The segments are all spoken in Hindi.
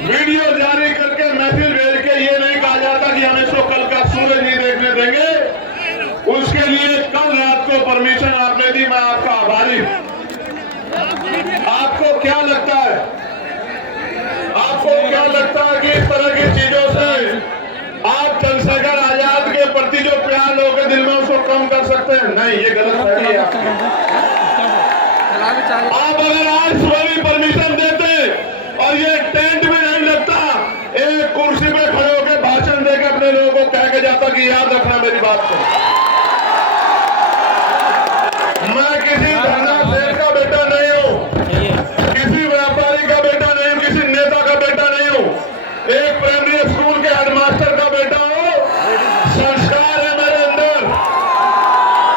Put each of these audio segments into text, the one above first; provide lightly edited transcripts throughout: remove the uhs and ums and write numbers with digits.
वीडियो जारी करके मैसेज भेज के ये नहीं कहा जाता कि हम इसको कल का सूरज नहीं देखने देंगे। उसके लिए कल रात को परमिशन आपने दी, मैं आपका आभारी हूं। आपको क्या लगता है, कि इस तरह की चीजों से आप चंद्रशेखर आजाद के प्रति जो प्यार लोगों के दिल में उसको कम कर सकते हैं? नहीं, ये गलत फहमी है आपकी। आप अगर आज सुबह भी परमिशन देते और ये टेंट में नहीं लगता, एक कुर्सी पे खड़े होकर भाषण देकर अपने लोगों को कह के जाता कि याद रखना मेरी बात को। मैं किसी धरना शेर का बेटा नहीं हूं, किसी व्यापारी का बेटा नहीं हूं, किसी नेता का बेटा नहीं हूं, एक प्राइमरी स्कूल के हेडमास्टर का बेटा हूं। संस्कार है मेरे अंदर,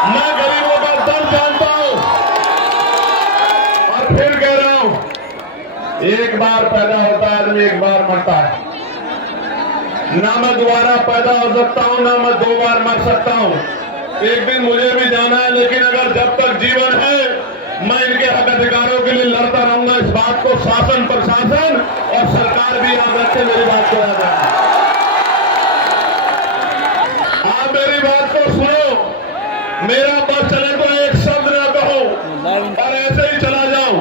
मैं गरीबों का दर्द जानता हूं। और फिर कह रहा हूं, एक बार पैदा होता है आदमी, एक बार मरता है। ना मैं दोबारा पैदा हो सकता हूं, ना मैं 2 बार मर सकता हूं। एक दिन मुझे भी जाना है, लेकिन अगर जब तक जीवन है मैं इनके हक अधिकारों के लिए लड़ता रहूंगा। इस बात को शासन, प्रशासन और सरकार भी याद रखे, मेरी बात को याद रखें। आप मेरी बात को सुनो, मेरा बस चले तो एक शब्द न कहूं और ऐसे ही चला जाऊं,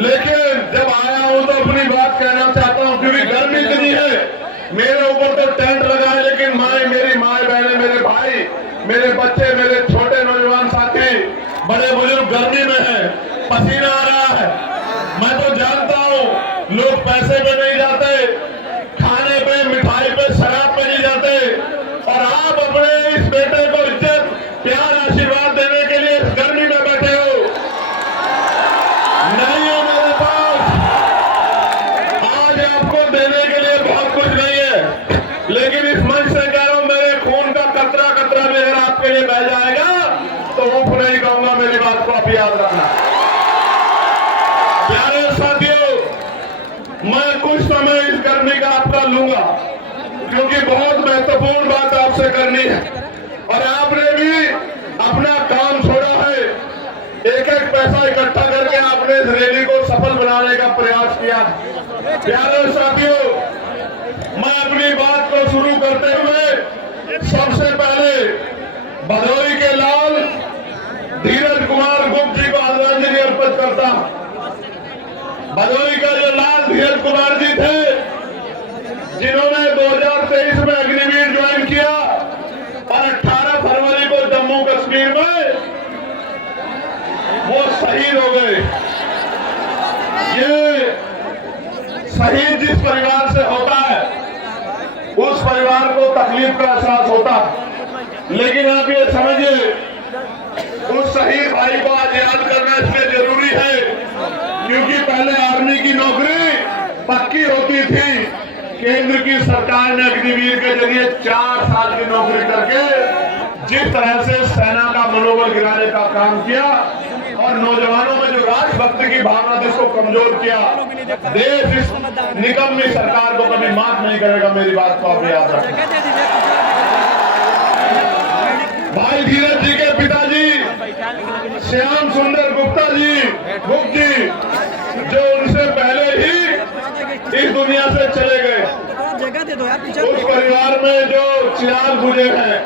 लेकिन जब आया हूं तो अपनी बात कहना चाहता हूं, क्योंकि गर्मी इतनी है। मेरे ऊपर तो टेंट लगा है, लेकिन मेरी माए बहने, मेरे भाई, मेरे बच्चे, मेरे छोटे नौजवान साथी, बड़े बुजुर्ग गर्मी में है, पसीना आ रहा है। मैं तो जानता हूं लोग पैसे पे नहीं जाते, खाने पे, मिठाई पे, शराब पे नहीं जाते, और आप अपने इस बेटे को इज्जत, प्यार, आशीर्वाद देने के लिए इस गर्मी में बैठे हो। नहीं है मेरे पास आज आपको देने के लिए बहुत कुछ नहीं है, लेकिन इस मंच से कह रहा हूं, मेरे खून का कतरा कतरा भी अगर आपके लिए बह जाएगा तो उफ नहीं कहूंगा, मेरी बात को आप याद रखना। प्यारे साथियों, मैं कुछ समय इस गर्मी का आपका लूंगा, क्योंकि बहुत महत्वपूर्ण बात आपसे करनी है, और आपने भी अपना काम छोड़ा है। एक एक पैसा इकट्ठा करके आपने इस रैली को सफल बनाने का प्रयास किया। प्यारे साथियों, मैं अपनी बात को शुरू करते हुए सबसे पहले भदोही के लाल धीरज कुमार गुप्त जी को आदरांजलि अर्पित करता हूं। भदोही का जो लाल धीरज कुमार जी थे, जिन्होंने 2023 में अग्निवीर ज्वाइन किया और 18 फरवरी को जम्मू कश्मीर में वो शहीद हो गए। ये शहीद जिस परिवार से होता है, उस परिवार को तकलीफ का एहसास होता है, लेकिन आप ये समझिए, उस शहीद भाई को आज याद करना इसलिए जरूरी है क्योंकि पहले आर्मी की नौकरी पक्की होती थी। केंद्र की सरकार ने अग्निवीर के जरिए 4 साल की नौकरी करके जिस तरह से सेना का मनोबल गिराने का काम किया और नौजवानों में जो राजभक्ति की भावना थी उसको कमजोर किया, देश इस निकम्मी सरकार को कभी माफ नहीं करेगा, मेरी बात को आप याद रखें। भाई धीरज जी के पिताजी श्याम सुंदर गुप्त जी, जो उनसे पहले ही इस दुनिया से चले गए, उस परिवार में जो चिराग बुझे हैं,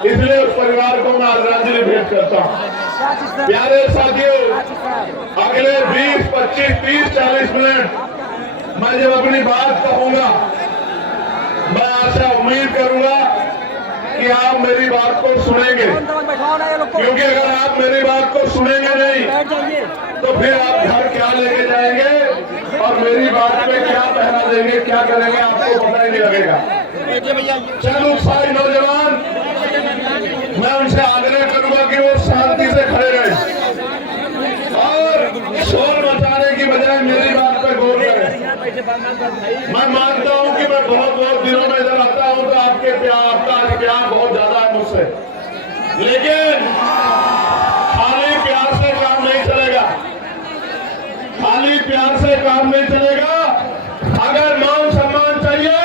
इसलिए उस परिवार को मैं आदरांजलि भेंट करता हूं। प्यारे साथियों, अगले 20, 25, 30, 40 मिनट मैं जब अपनी बात कहूंगा, मैं आशा उम्मीद करूंगा कि आप मेरी बात को सुनेंगे, क्योंकि अगर आप मेरी बात को सुनेंगे नहीं तो फिर आप घर क्या लेके जाएंगे और मेरी बात पे क्या पहरा देंगे, क्या करेंगे, आपको पता ही नहीं लगेगा। चंद उत्साही नौजवान, मैं उनसे आग्रह करूंगा कि वो शांति से खड़े रहे और शोर मचाने की बजाय मेरी बात पे गौर करें। मैं मानता हूं कि मैं बहुत दिनों में इधर आता हूं तो आपका प्यार बहुत ज्यादा है मुझसे, लेकिन खाली प्यार से काम नहीं चलेगा, खाली प्यार से काम नहीं चलेगा। अगर मान सम्मान चाहिए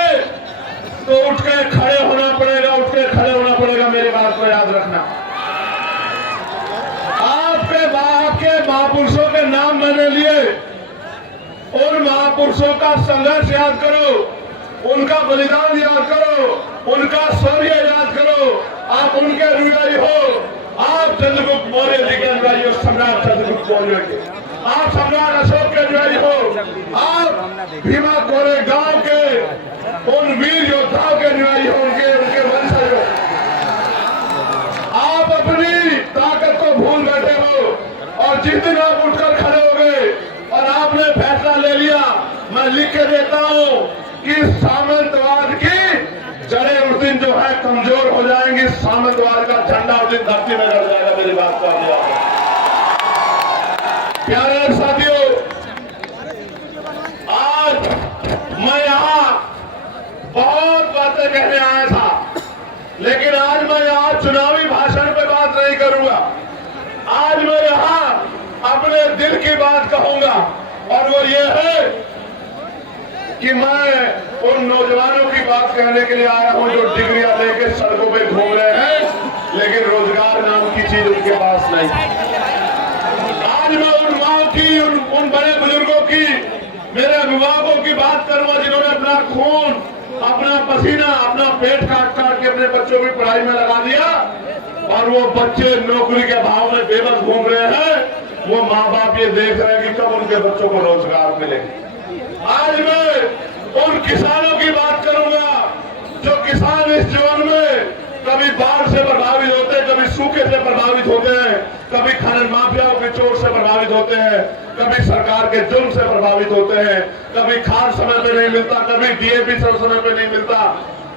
तो उठ के खड़े होना पड़ेगा, मेरी बात को याद रखना। आपके महापुरुषों के नाम मैंने लिए, उन महापुरुषों का संघर्ष याद करो, उनका बलिदान याद करो, उनका शौर्य याद करो। आप उनके अनुयायी हो, आप चंद्रगुप्त मौर्य जी के अनुयायी हो, सम्राट चंद्रगुप्त मौर्य के। आप सम्राट अशोक के अनुयायी हो, आप भीमा कोरे गांव के उन वीर योद्धाओं के अनुयायी हो, उनके वंशज हो। आप अपनी ताकत को भूल बैठे हो और जिस दिन आप उठकर खड़े हो गए और आपने फैसला ले लिया, मैं लिख के देता हूं कि सामंतवाद की जड़ें उस दिन जो है कमजोर हो जाएंगी, सामंतवाद का झंडा उस दिन धरती में लड़ जाएगा। मेरी बात को आगे आओ। प्यारे साथियों, आज मैं यहां बहुत बातें कहने आया था, लेकिन आज मैं यहां चुनावी भाषण पे बात नहीं करूंगा। आज मैं यहां अपने दिल की बात कहूंगा, और वो ये है कि मैं उन नौजवानों की बात कहने के लिए आया हूं जो डिग्रियां लेके सड़कों पे घूम रहे हैं, लेकिन रोजगार नाम की चीज उनके पास नहीं। आज मैं उन माओ की, उन बड़े बुजुर्गों की, मेरे अभिभावकों की बात करूंगा जिन्होंने अपना खून, अपना पसीना, अपना पेट काट काट के अपने बच्चों की पढ़ाई में लगा दिया, और वो बच्चे नौकरी के भाव में बेबस घूम रहे हैं। वो माँ बाप ये देख रहे हैं कि कब उनके बच्चों को रोजगार मिले। आज मैं उन किसानों की बात करूंगा जो किसान इस जीवन में कभी बाढ़ से प्रभावित होते हैं, कभी सूखे से प्रभावित होते हैं, कभी खनन माफियाओं की चोट से प्रभावित होते हैं, कभी सरकार के जुल्म से प्रभावित होते हैं, कभी खाद समय पे नहीं मिलता, कभी डीएपी समय पे नहीं मिलता,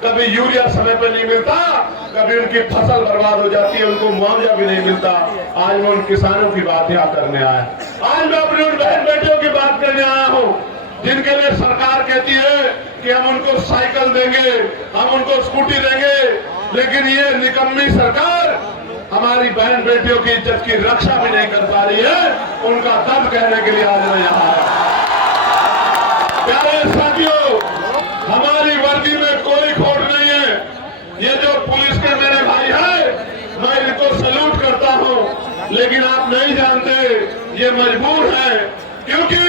कभी यूरिया समय पे नहीं मिलता, कभी उनकी फसल बर्बाद हो जाती है, उनको मुआवजा भी नहीं मिलता। आज मैं उन किसानों की बात यहाँ करने आया। आज मैं अपनी उन बहन बेटियों की बात करने आया हूँ जिनके लिए सरकार कहती है कि हम उनको साइकिल देंगे, हम उनको स्कूटी देंगे, लेकिन ये निकम्मी सरकार हमारी बहन बेटियों की इज्जत की रक्षा भी नहीं कर पा रही है। उनका दर्द कहने के लिए आज मैं यहाँ आया। प्यारे साथियों, हमारी वर्दी में कोई खोट नहीं है। ये जो पुलिस के मेरे भाई हैं, मैं इनको सल्यूट करता हूँ, लेकिन आप नहीं जानते ये मजबूर है, क्योंकि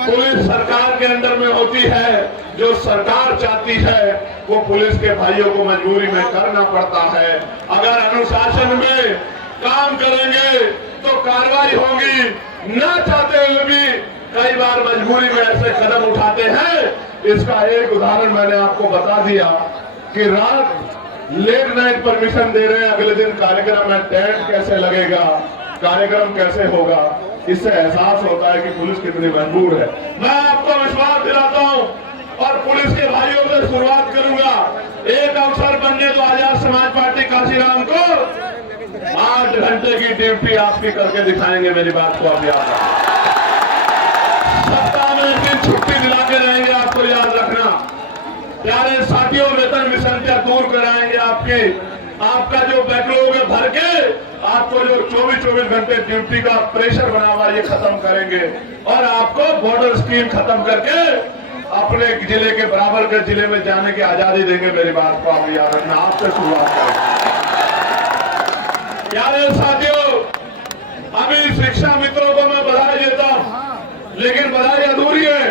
पुलिस सरकार के अंदर में होती है। जो सरकार चाहती है वो पुलिस के भाइयों को मजबूरी में करना पड़ता है। अगर अनुशासन में काम करेंगे तो कार्रवाई होगी, ना चाहते हुए भी कई बार मजबूरी में ऐसे कदम उठाते हैं। इसका एक उदाहरण मैंने आपको बता दिया कि रात लेट नाइट परमिशन दे रहे हैं, अगले दिन कार्यक्रम में टेंट कैसे लगेगा, कार्यक्रम कैसे होगा। इससे एहसास होता है कि पुलिस कितनी मजबूर है। मैं आपको विश्वास दिलाता हूं और पुलिस के भाइयों से शुरुआत करूंगा। एक अवसर बनने तो आजाद समाज पार्टी काशीराम को 8 घंटे की ड्यूटी आपकी करके दिखाएंगे। मेरी बात को आप याद रखें। सप्ताह में एक दिन छुट्टी दिला के रहेंगे, आपको याद रखना। प्यारे साथियों, वेतन विसंख्या दूर कराएंगे आपकी। आपका जो बैकलॉग है भर के, आपको जो 24 घंटे ड्यूटी का प्रेशर बना हुआ ये खत्म करेंगे, और आपको बॉर्डर स्कीम खत्म करके अपने जिले के बराबर के जिले में जाने की आजादी देंगे। मेरी बात को आप याद रखना। आपसे शुरुआत करें। प्यारे साथियों, अभी शिक्षा मित्रों को मैं बधाई देता हूं, लेकिन बधाई अधूरी है,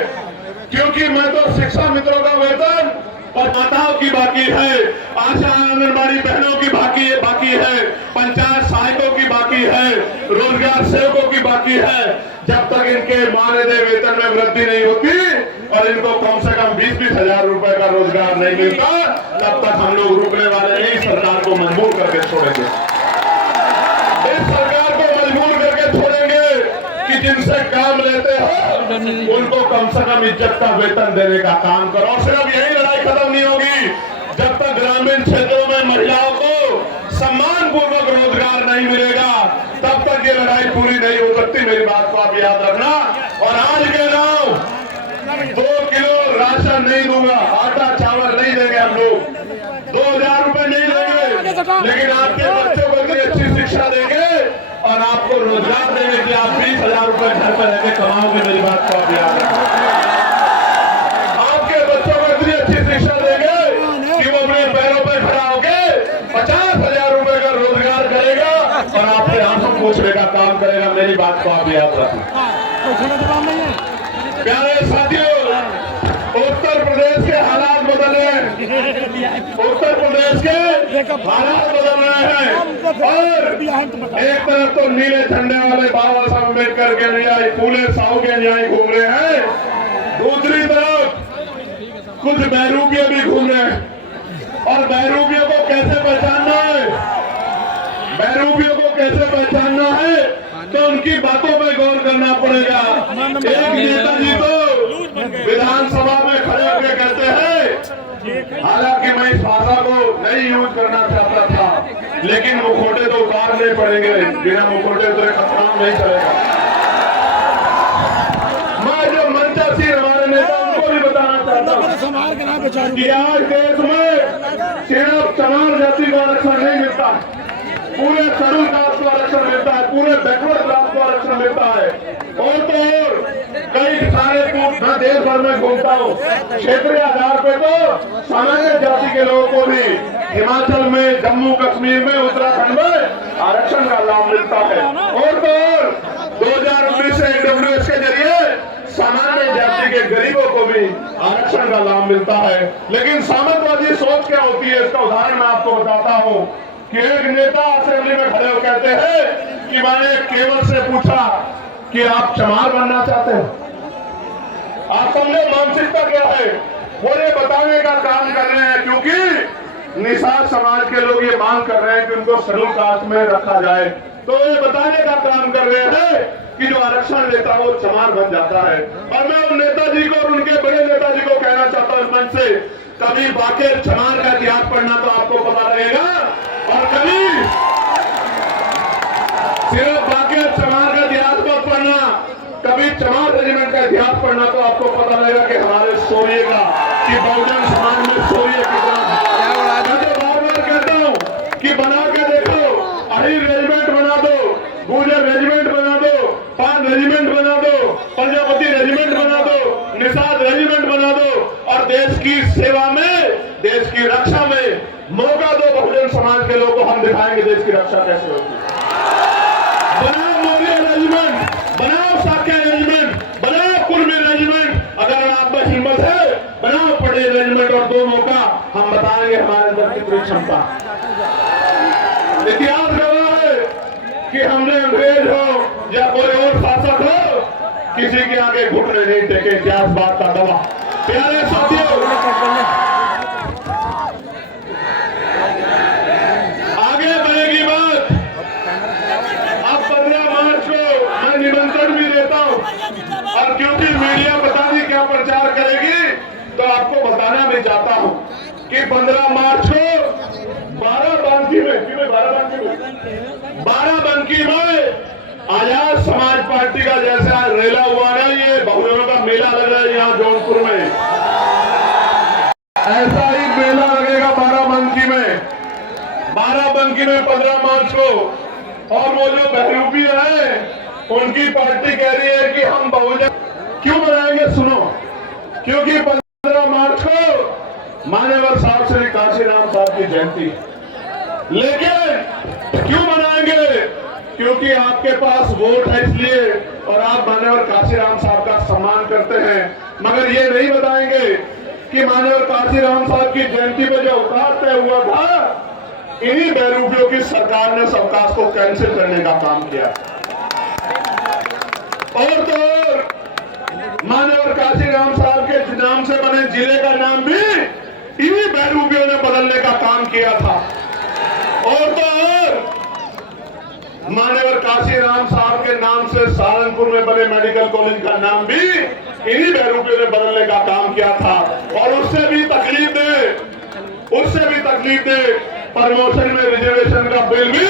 क्योंकि मैं तो शिक्षा मित्रों का वेतन और माताओं की बाकी है, आशा आंगनबाड़ी बहनों की बाकी है, पंचायत सहायकों की बाकी है, रोजगार सेवकों की बाकी है। जब तक इनके मानदेय वेतन में वृद्धि नहीं होती और इनको कम से कम 20-20 हजार रुपए का रोजगार नहीं मिलता, तब तक हम लोग रुकने वाले नहीं, सरकार को मजबूर करके छोड़ेंगे। इस सरकार को मजबूर करके छोड़ेंगे कि जिनसे काम लेते हो उनको कम से कम इज्जत का वेतन देने का काम करो। और सिर्फ यही लड़ाई खत्म नहीं होगी जब तक ग्रामीण क्षेत्रों में महिलाओं को सम्मान पूर्वक रोजगार नहीं मिलेगा, तब तक ये लड़ाई पूरी नहीं हो सकती। मेरी बात को आप याद रखना। और आज कह रहा हूं, 2 किलो राशन नहीं दूंगा, आटा चावल नहीं देंगे हम लोग, 2000 रुपए नहीं देंगे, लेकिन आपके बच्चों को भी अच्छी शिक्षा देंगे और आपको रोजगार देने के लिए आप 20,000 रुपए घर पर रहकर कमाओगे। मेरी बात को आप याद रखें। आपके बच्चों को इतनी अच्छी शिक्षा देंगे कि वो अपने पैरों पर खड़ा होकर 50,000 रुपए का रोजगार करेगा और आपसे आंसू पूछने का काम करेगा। मेरी बात को आप याद रखें। प्यारे साथियों, उत्तर प्रदेश के हालात बदल रहे हैं और एक तरफ तो नीले झंडे वाले बाबा साहब अम्बेडकर के अनुयायी, फूले साहू के अनुयायी घूम रहे हैं, दूसरी तरफ कुछ बहरूपिये भी घूम रहे हैं। और बहरूपियों को कैसे पहचानना है, बहरूपियों को कैसे पहचानना है, तो उनकी बातों में गौर करना पड़ेगा। एक नेताजी तो विधानसभा में खड़े होकर कहते हैं, हालांकि मैं इस भाषा को नहीं यूज करना चाहता था, लेकिन मुखौटे तो उतारने पड़ेंगे, बिना मुखौटे तो काम नहीं चलेगा। मैं जो मंचासीन हमारे नेता उनको भी बताना चाहता हूँ कि आज देश में सिर्फ चमार जाति का आरक्षण नहीं मिलता, पूरे शेड्यूल कास्ट को आरक्षण मिलता है, पूरे बैकवर्ड क्लास को आरक्षण मिलता है। और तो और कई सारे मैं देश भर में घूमता हूँ, क्षेत्रीय आधार पे तो सामान्य जाति के लोगों को भी हिमाचल में, जम्मू कश्मीर में, उत्तराखंड में आरक्षण का लाभ मिलता है। और तो और 2019 से ईडब्ल्यूएस के जरिए सामान्य जाति के गरीबों को भी आरक्षण का लाभ मिलता है। लेकिन सामंतवादी सोच क्या होती है, इसका उदाहरण मैं आपको बताता हूँ कि एक नेता असेंबली में खड़े हो कहते हैं कि मैंने केवल से पूछा कि आप चमार बनना चाहते हैं। आप समझे मानसिकता क्या है, वो ये बताने का काम कर रहे हैं, क्योंकि निषाद समाज के लोग ये मांग कर रहे हैं कि उनको शेड्यूल कास्ट में रखा जाए, तो ये बताने का काम कर रहे हैं कि जो आरक्षण लेता है वो चमार बन जाता है। और मैं उन नेताजी को और उनके बड़े नेताजी को कहना चाहता हूँ मंच से, कभी बाकेर चमार का इतिहास पढ़ना तो आपको पता लगेगा, और कभी सिर्फ बाकेर चमार का इतिहास मत पढ़ना, कभी चमार रेजिमेंट का इतिहास पढ़ना तो आपको पता लगेगा कि हमारे शौर्य का, कि बहुजन समाज में शौर्य कितना। मैं बार बार कहता हूँ कि बना के देखो, अहिर रेजिमेंट बना दो, गुर्जर रेजिमेंट बना दो, पान रेजिमेंट बना दो, प्रजापति रेजिमेंट बना दो, निषाद रेजिमेंट बना दो, और देश की सेवा में, देश की रक्षा में मौका दो बहुजन समाज के लोगों को, हम दिखाएंगे देश की रक्षा कैसे होती है। बनाओ मौर्य रेजिमेंट, बनाओ साक्य रेजिमेंट, बनाओ कुर्मी रेजिमेंट, अगर आप में हिम्मत है बनाओ पटेल रेजिमेंट, और दोनों का हम बताएंगे हमारे अंदर कितनी क्षमता। इतिहास गवाह है कि हमने अंग्रेज हो या कोई और शासक हो, किसी के आगे घुटने नहीं टेके, इतिहास बात का गवाह। प्यारे साथियों, आगे बढ़ेगी बात। अब 15 मार्च को मैं निमंत्रण भी देता हूं, और क्योंकि मीडिया पता नहीं क्या प्रचार करेगी, तो आपको बताना भी चाहता हूं कि 15 मार्च को बाराबंकी में आजाद समाज पार्टी का जैसा रेला हुआ ना, ये बहुजनों का मेला लग रहा है यहाँ जौनपुर में, ऐसा ही मेला लगेगा बाराबंकी में 15 मार्च को। और वो जो बहरूपी है उनकी पार्टी कह रही है कि हम बहुजन क्यों मनाएंगे, सुनो, क्योंकि 15 मार्च को मान्यवर साहब श्री काशीराम साहब की जयंती। लेकिन क्यों मनाएंगे, क्योंकि आपके पास वोट है इसलिए, और आप मान्यवर काशीराम साहब का सम्मान करते हैं। मगर ये नहीं बताएंगे कि मान्यवर काशीराम साहब की जयंती पे जो अवकाश तय हुआ था, इन्हीं बहरूपियों की सरकार ने अवकाश को कैंसिल करने का काम किया। और तो मान्यवर काशीराम साहब के नाम से बने जिले का नाम भी इन्हीं बहरूपियों ने बदलने का काम किया था। और तो और मान्यवर काशीराम साहब के नाम से सहारनपुर में बने मेडिकल कॉलेज का नाम भी इन्हीं बहरूपियों ने बदलने का काम किया था। और उससे भी तकलीफ दे प्रमोशन में रिजर्वेशन का बिल भी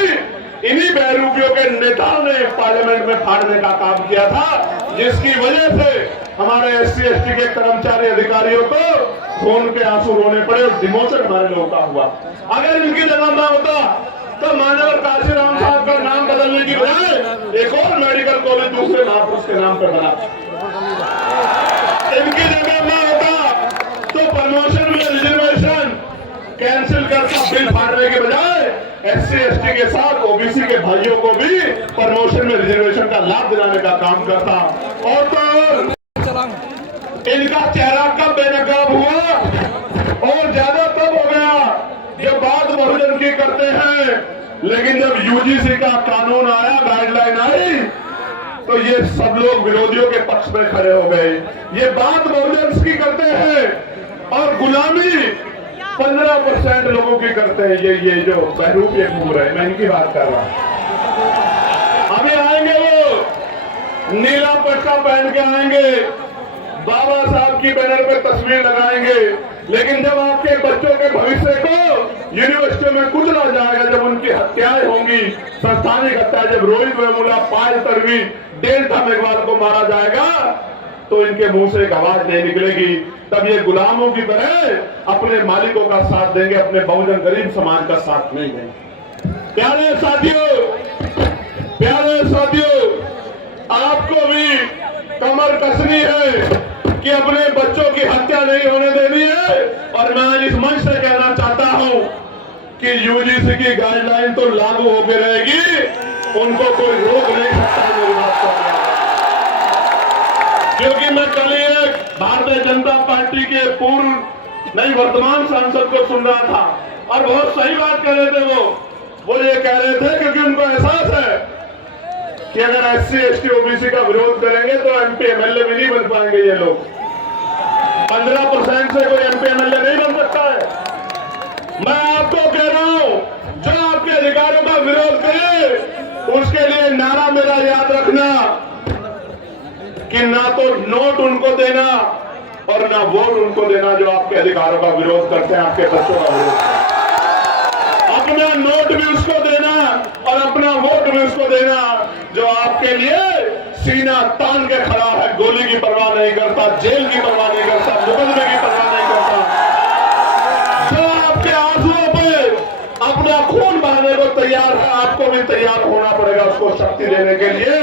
इन्हीं बहरूपियों के नेताओं ने पार्लियामेंट में फाड़ने का काम किया था, जिसकी वजह से हमारे SC/ST के कर्मचारी अधिकारियों को खून के आंसू रोने पड़े और डिमोशन हमारे लोगों का हुआ। अगर इनकी जगह ना होता तो मान्यवर काशीराम साहब का नाम बदलने की बजाय एक और मेडिकल कॉलेज दूसरे महापुरुष के नाम पर बना। इनकी जगह ना होता तो प्रमोशन में रिजर्वेशन कैंसिल करता, बिल फाड़ने के बजाय SC/ST के साथ OBC के भाइयों को भी प्रमोशन में रिजर्वेशन का लाभ दिलाने का काम करता। और तो इनका चेहरा कब बेनकाब हुआ और ज्यादा तब हो गया जब बात बहुजन की करते हैं, लेकिन जब यूजीसी का कानून आया, गाइडलाइन आई, तो ये सब लोग विरोधियों के पक्ष में खड़े हो गए। ये बात बहुजन की करते हैं और गुलामी 15% लोगों की करते हैं। ये जो बहरूप ये घूम रहे, मैं इनकी बात कर रहा हूं। अभी आएंगे वो नीला पटका पहन के आएंगे, बाबा साहब की बैनर पे तस्वीर लगाएंगे, लेकिन जब आपके बच्चों के भविष्य को यूनिवर्सिटी में कुचला जाएगा, जब उनकी हत्याएं होंगी, संस्थानिक हत्या, जब रोहित वेमुला, पायल तड़वी, डेल्टा मेघवाल को मारा जाएगा, तो इनके मुंह से एक आवाज नहीं निकलेगी। तब ये गुलामों की तरह अपने मालिकों का साथ देंगे, अपने बहुजन गरीब समाज का साथ नहीं देंगे। प्यारे साथियों, आपको भी कमर कसनी है कि अपने बच्चों की हत्या नहीं होने देनी है। और मैं इस मंच से कहना चाहता हूं कि यूजीसी की गाइडलाइन तो लागू होकर रहेगी, उनको कोई रोक नहीं सकता। मेरी बात को, क्योंकि मैं कल एक भारतीय जनता पार्टी के पूर्व नहीं वर्तमान सांसद को सुन रहा था और बहुत सही बात कह रहे थे। वो ये कह रहे थे क्योंकि उनको एहसास है कि अगर SC ST OBC का विरोध करेंगे तो MP MLA भी नहीं बन पाएंगे। ये लोग 15% से कोई MP MLA नहीं बन सकता है। मैं आपको कह रहा हूं, जो आपके अधिकारों का विरोध करे, उसके लिए नारा मेरा याद रखना कि ना तो नोट उनको देना और ना वोट उनको देना जो आपके अधिकारों का विरोध करते हैं, आपके बच्चों का विरोध करते हैं। अपना नोट भी उसको देना और अपना वोट भी उसको देना जो आपके लिए सीना तान के खड़ा है, गोली की परवाह नहीं करता, जेल की परवाह नहीं करता, मुकदमे की परवाह नहीं करता, जो आपके आंसुओं पे अपना खून बहाने को तैयार है। आपको भी तैयार होना पड़ेगा उसको शक्ति देने के लिए,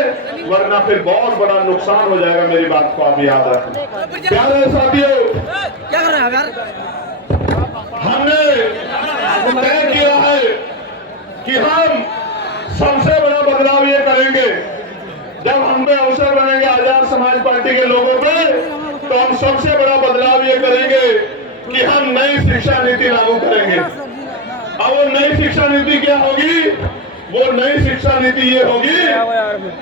वरना फिर बहुत बड़ा नुकसान हो जाएगा। मेरी बात को आप याद रखें। प्यारे साथियों, क्या कर रहे हैं यार? हमने तय किया है कि हम सबसे बड़ा बदलाव ये करेंगे, जब हम पे अवसर बनेंगे आजाद समाज पार्टी के लोगों पे, तो हम सबसे बड़ा बदलाव ये करेंगे कि हम नई शिक्षा नीति लागू करेंगे। अब वो नई शिक्षा नीति क्या होगी? वो नई शिक्षा नीति ये होगी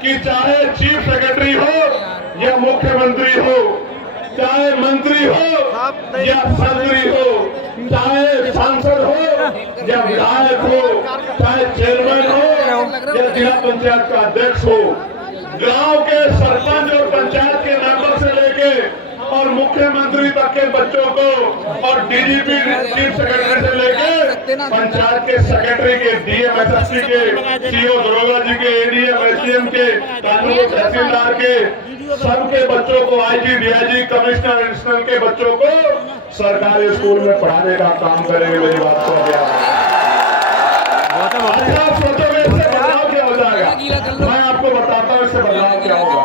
कि चाहे चीफ सेक्रेटरी हो या मुख्यमंत्री हो, चाहे मंत्री हो या संतरी हो, चाहे सांसद हो या विधायक हो, चाहे चेयरमैन हो या जिला पंचायत का अध्यक्ष हो, गांव के सरपंच और पंचायत के मेंबर से लेके और मुख्यमंत्री तक के बच्चों को और DGP चीफ सेक्रेटरी से लेके पंचायत के सेक्रेटरी के, DM SSP के, CO दरोगा जी के, ADM SDM के, कानून तहसीलदार के, सबके बच्चों को, IG DIG कमिश्नर एडिशनल के बच्चों को सरकारी स्कूल में पढ़ाने का काम करेंगे। मेरी बात को गया आप सोचोगे इससे बदलाव क्या हो जाएगा? मैं आपको बताता हूँ इससे बदलाव क्या होगा।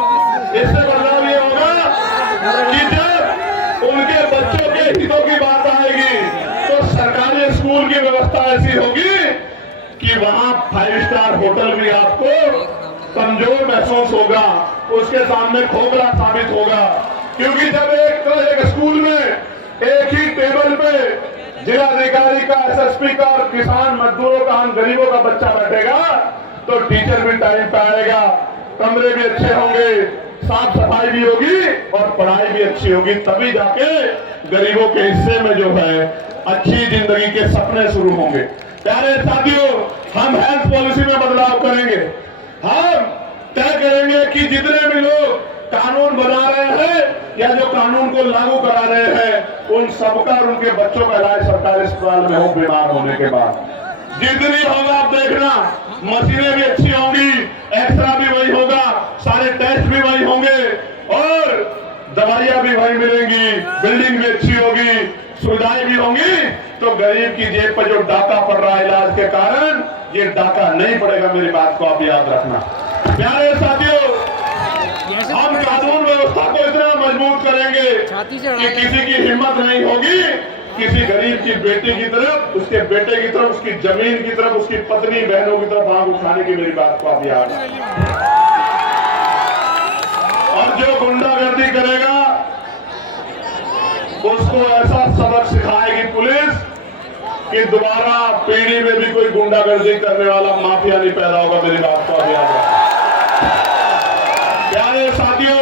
इससे बदलाव ये होगा कि जब उनके बच्चों के हितों की बात आएगी तो सरकारी स्कूल की व्यवस्था ऐसी होगी कि वहां 5 स्टार होटल भी आपको कमजोर महसूस होगा, उसके सामने खोखला साबित होगा। क्योंकि जब एक स्कूल में एक ही टेबल पे जिलाधिकारी का, SSP का और किसान मजदूरों का, हम गरीबों का बच्चा बैठेगा तो टीचर भी टाइम पे आएगा, कमरे भी अच्छे होंगे, साफ सफाई भी होगी और पढ़ाई भी अच्छी होगी। तभी जाके गरीबों के हिस्से में जो है अच्छी जिंदगी के सपने शुरू होंगे। प्यारे साथियों, हम हेल्थ पॉलिसी में बदलाव करेंगे। हम तय करेंगे कि जितने भी लोग कानून बना रहे हैं या जो कानून को लागू करा रहे हैं, उन सबका और उनके बच्चों का इलाज सरकारी अस्पताल में हो, बीमार होने के बाद। जितनी होगा आप देखना, मशीनें भी अच्छी होंगी, एक्सरा भी वही होगा, सारे टेस्ट भी वही होंगे और दवाइयां भी वही मिलेंगी, बिल्डिंग भी अच्छी होगी, सुविधाएं भी होंगी। तो गरीब की जेब पर जो डाका पड़ रहा है इलाज के कारण, ये डाका नहीं पड़ेगा। मेरी बात को आप याद रखना। प्यारे साथियों, हम कानून व्यवस्था को इतना मजबूत करेंगे कि किसी की हिम्मत नहीं होगी किसी गरीब की बेटी की तरफ, उसके बेटे की तरफ, उसकी जमीन की तरफ, उसकी पत्नी बहनों की तरफ आंख उठाने की। मेरी बात को आप याद रखना। और जो गुंडागर्दी करेगा उसको ऐसा सबक सिखाएगी पुलिस। कि दोबारा पीढ़ी में भी कोई गुंडागर्दी करने वाला माफिया नहीं पैदा होगा। मेरी बात को याद रखें। प्यारे साथियों,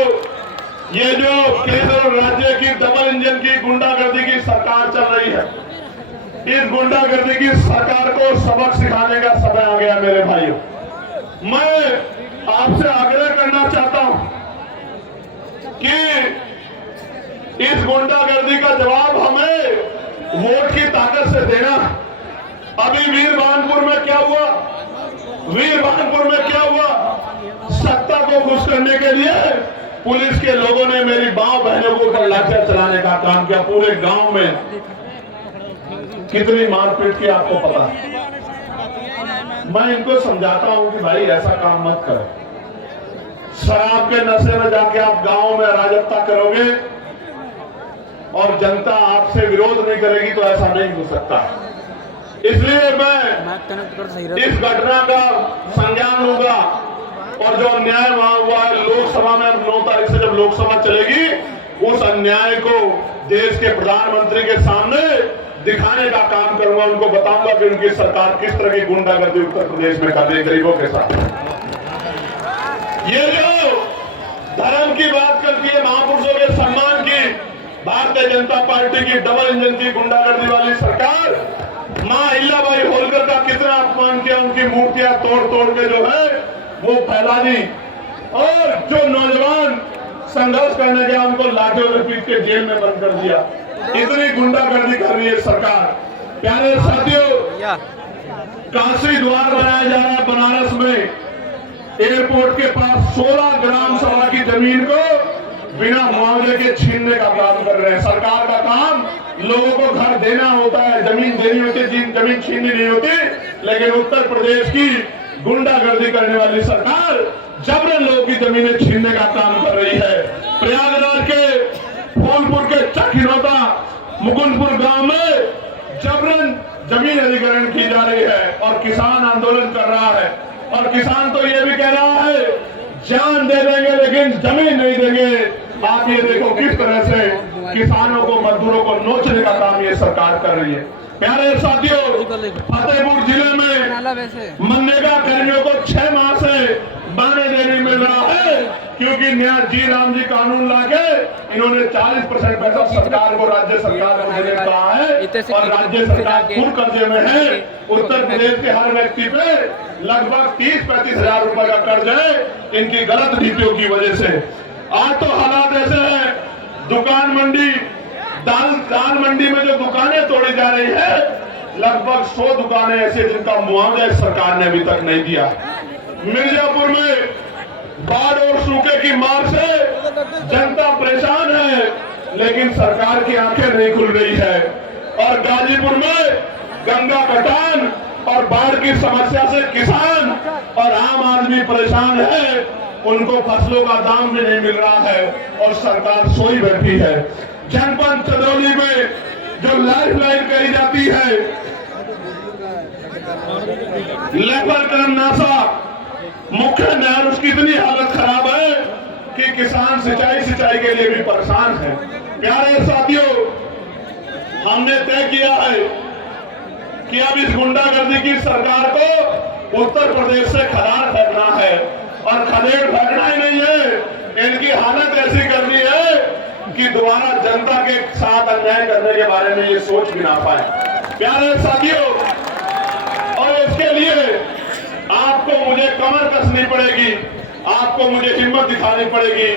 ये जो केंद्र और राज्य की डबल इंजन की गुंडागर्दी की सरकार चल रही है, इस गुंडागर्दी की सरकार को सबक सिखाने का समय आ गया। मेरे भाइयों, मैं आपसे आग्रह करना चाहता हूं कि इस गुंडागर्दी का जवाब हमें वोट की ताकत से देना। अभी वीरभानपुर में क्या हुआ? वीरभानपुर में क्या हुआ? सत्ता को खुश करने के लिए पुलिस के लोगों ने मेरी मां बहनों को ऊपर लाठियां चलाने का काम किया। पूरे गांव में कितनी मारपीट की आपको पता है। मैं इनको समझाता हूं कि भाई ऐसा काम मत करो। शराब के नशे में जाके आप गांव में अराजकता करोगे और जनता आपसे विरोध नहीं करेगी तो ऐसा नहीं हो सकता। इसलिए मैं इस घटना का संज्ञान लूंगा और जो अन्याय वहां हुआ है लोकसभा में, अब 9 तारीख से जब लोकसभा चलेगी, उस अन्याय को देश के प्रधानमंत्री के सामने दिखाने का काम करूंगा। उनको बताऊंगा कि उनकी सरकार किस तरह की गुंडागर्दी उत्तर प्रदेश में कर रही है गरीबों के साथ। ये जो धर्म की बात करती है, महापुरुषों के सम्मान की, भारतीय जनता पार्टी की डबल इंजन की गुंडागर्दी वाली सरकार मां अहिल्याबाई होलकर का कितना अपमान किया। उनकी मूर्तियां तोड़ तोड़ के जो है वो फैला दी और जो नौजवान संघर्ष करने गया उनको लाठियों से पीट के जेल में बंद कर दिया। इतनी गुंडागर्दी कर रही है सरकार। प्यारे साथियों, काशी द्वार बनाया जा रहा है बनारस में, एयरपोर्ट के पास 16 ग्राम सभा की जमीन को बिना मुआवजे के छीनने का काम कर रहे हैं। सरकार का काम लोगों को घर देना होता है, जमीन देनी होती है, जमीन छीननी नहीं होती। लेकिन उत्तर प्रदेश की गुंडागर्दी करने वाली सरकार जबरन लोगों की जमीनें छीनने का काम कर रही है। प्रयागराज के फूलपुर के चकिनौता मुकुंदपुर गांव में जबरन जमीन अधिग्रहण की जा रही है और किसान आंदोलन कर रहा है। और किसान तो ये भी कह रहा है जान दे देंगे लेकिन जमीन नहीं देंगे। आप ये देखो किस तरह से किसानों को, मजदूरों को नोचने का काम ये सरकार कर रही है। प्यारे साथियों, फतेहपुर जिले में मनरेगा कर्मियों को 6 माह से माने देने मिल रहा है क्योंकि नया जी राम जी कानून लाके इन्होंने 40% पैसा सरकार को, राज्य सरकार को देने कहा है और राज्य सरकार पूर्ण कर्जे में है। उत्तर प्रदेश के हर व्यक्ति पे लगभग 30-35 हजार रुपए का कर्ज है इनकी गलत नीतियों की वजह से। आज तो हालात ऐसे हैं, दुकान मंडी, दाल मंडी में जो दुकानें तोड़ी जा रही है, लगभग 100 दुकानें ऐसे जिनका मुआवजा सरकार ने अभी तक नहीं दिया। मिर्जापुर में बाढ़ और सूखे की मार से जनता परेशान है लेकिन सरकार की आंखें नहीं खुल रही है। और गाजीपुर में गंगा कटान और बाढ़ की समस्या से किसान और आम आदमी परेशान है, उनको फसलों का दाम भी नहीं मिल रहा है और सरकार सोई बैठी है। जनपद चंदौली में जो लाइफ लाइन कही जाती है, लेबर करमनासा मुख्य नहर, उसकी इतनी हालत खराब है कि किसान सिंचाई के लिए भी परेशान है। प्यारे साथियों, हमने तय किया है कि अब इस गुंडागर्दी की सरकार को उत्तर प्रदेश से खदार फेंकना है और खदेड़ फेंकना ही नहीं है, इनकी हालत ऐसी करनी है कि दोबारा जनता के साथ अन्याय करने के बारे में ये सोच भी ना पाए। प्यारे साथियों, और इसके लिए आपको मुझे कमर कसनी पड़ेगी, आपको मुझे हिम्मत दिखानी पड़ेगी,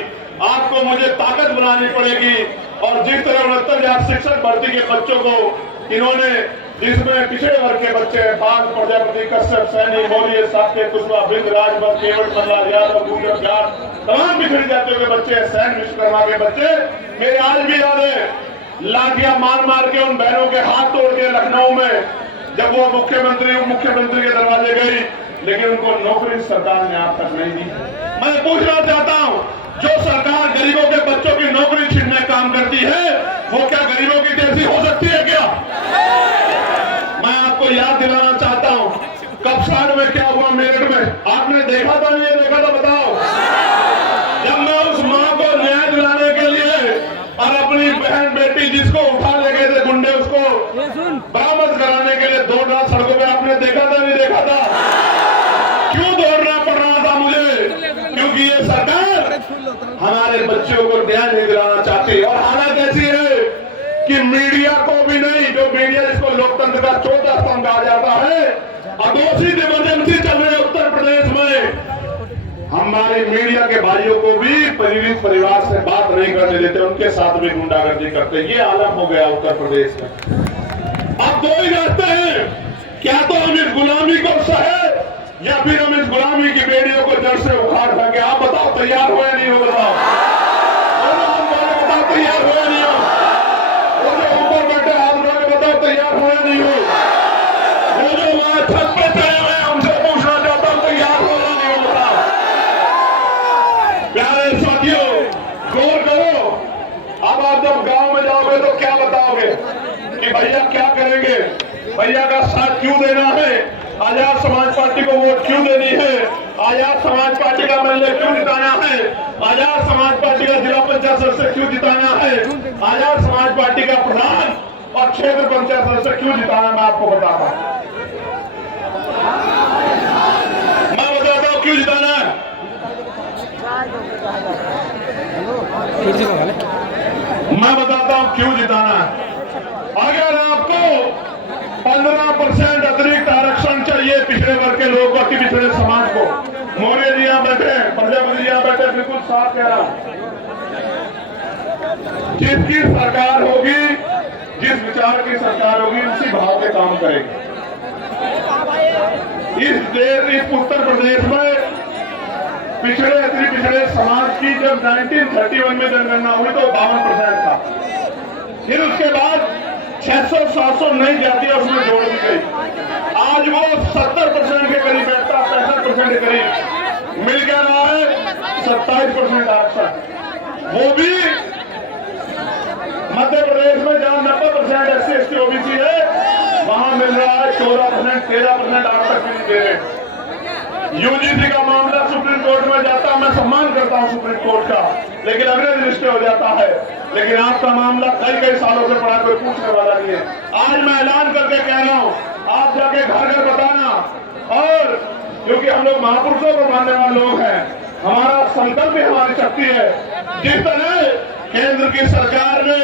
आपको मुझे ताकत बनानी पड़ेगी। और जिस तरह 69,000 शिक्षक भर्ती के बच्चों को इन्होंने, जिसमें पिछड़े वर्ग के बच्चे हैं, पाल प्रजापति, कश्यप, सैनी, मौर्य, साकेत, कुशवाहा, बिंद, राजभर, केवट, मल्लार, यादव, गुर्जर, जाट, तमाम पिछड़ी जातियों के बच्चे, सैन विश्वकर्मा के बच्चे, मेरे आज भी याद है लाठियां मार मार के उन बहनों के हाथ तोड़ के लखनऊ में जब वो मुख्यमंत्री के दरवाजे गई, लेकिन उनको नौकरी सरकार ने आज तक नहीं दी। मैं पूछना चाहता हूं, जो सरकार गरीबों के बच्चों की नौकरी छीनने काम करती है, वो क्या गरीबों की जैसी हो सकती है क्या? मैं आपको याद दिलाना चाहता हूं, कपसार में क्या हुआ, मेरठ में आपने देखा था नहीं देखा था बताओ? जब मैं उस मां को न्याय दिलाने के लिए और अपनी बहन बेटी जिसको उठा ले गए थे गुंडे, उसको बरामद कराने के बच्चियों को न्याय नहीं दिलाना चाहती। और हालत ऐसी है कि मीडिया को भी नहीं, जो मीडिया जिसको लोकतंत्र का चौथा स्तंभ कहा जाता है, अघोषित इमरजेंसी चल रही है उत्तर प्रदेश में। हमारे मीडिया के भाइयों को भी पीड़ित परिवार से बात नहीं करने देते, उनके साथ भी गुंडागर्दी करते। ये आलम हो गया उत्तर प्रदेश में। अब दो ही रास्ते हैं, क्या तो हम इस गुलामी को सहे या फिर हम इस गुलामी की बेड़ियों को जड़ से उखाड़ फेंके। आप बताओ तैयार हो या नहीं हो? बताओ बताओ तैयार हो या नहीं हो? वो जो ऊपर बैठे हाथ उठा के बताओ तैयार हो या नहीं हो? वो जो वहां छत पे चढ़े हुए हमसे पूछना चाहता हूं तैयार हो या नहीं हो? बताओ। प्यारे साथियों, गौर करो। अब आप जब गांव में जाओगे तो क्या बताओगे कि भैया क्या करेंगे, भैया का साथ क्यों देना है, आजाद समाज पार्टी को वोट क्यों देनी है, आजाद समाज पार्टी का मूल्य क्यों जिताना है, आजाद समाज पार्टी का जिला पंचायत सदस्य क्यों जिताना है, आजाद समाज पार्टी का प्रधान और क्षेत्र पंचायत सदस्य क्यों जिताना, मैं आपको बताता हूं। मैं बताता हूं क्यों जिताना है। मैं बताता हूं क्यों जिताना है। अगर आपको 15% अतिरिक्त आरक्षण चाहिए पिछड़े वर्ग के लोगों को, पिछड़े समाज को, मौर्य जी यहाँ बैठे, प्रजापति जी यहाँ बैठे, बिल्कुल साफ कह रहा हूं। जिसकी सरकार होगी, जिस विचार की सरकार होगी, उसी भाव के काम करेगी। इस उत्तर प्रदेश में पिछड़े अति पिछड़े समाज की जब 1931 में जनगणना हुई तो 52% था। फिर उसके बाद 600-700 नई जातियां उसमें जोड़ दी गई। आज वो 70% के करीब बैठता, 65% के करीब मिल क्या रहा है, 27% आरक्षण। वो भी मध्य प्रदेश में जहां 90% SC ST OBC है, वहां मिल रहा है 14%, 13% आरक्षण भी नहीं दे रहे। यूजीसी का मामला सुप्रीम कोर्ट में जाता, मैं सम्मान करता हूं सुप्रीम कोर्ट का, लेकिन अगले दृष्टि हो जाता है। लेकिन आपका मामला कई सालों से पड़ा, कोई पूछने वाला नहीं है। आज मैं ऐलान करके कह रहा हूं, आप जाके घर घर बताना। और क्योंकि हम लोग महापुरुषों को मानने वाले लोग हैं, हमारा संकल्प ही हमारी शक्ति है। जिस तरह केंद्र की सरकार ने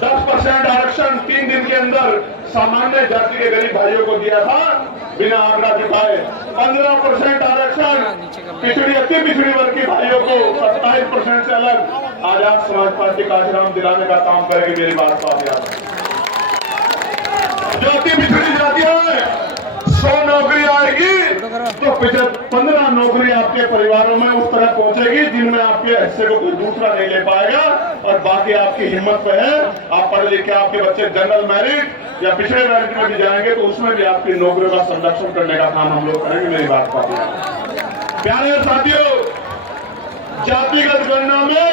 10% आरक्षण 3 दिन के अंदर सामान्य जाति के गरीब भाइयों को दिया था बिना आंकड़ा दिखाए, 15% आरक्षण अति पिछड़ी वर्ग के भाइयों को 27% से अलग आजाद समाज पार्टी का आश्रम दिलाने का काम करेगी। मेरी बात को आप याद, जो अति पिछड़ी जातियां हैं 100 नौकरी आएगी तो 15 नौकरी आपके परिवारों में उस तरह पहुंचेगी जिनमें आपके हिस्से को कोई दूसरा नहीं ले पाएगा। और बाकी आपकी हिम्मत पे है, आप पढ़े लिखे आपके बच्चे जनरल मेरिट या पिछड़े मेरिट में भी जाएंगे तो उसमें भी आपकी नौकरियों का संरक्षण करने का काम हम लोग करेंगे। मेरी बात को प्यारे साथियों, जातिगत गणना में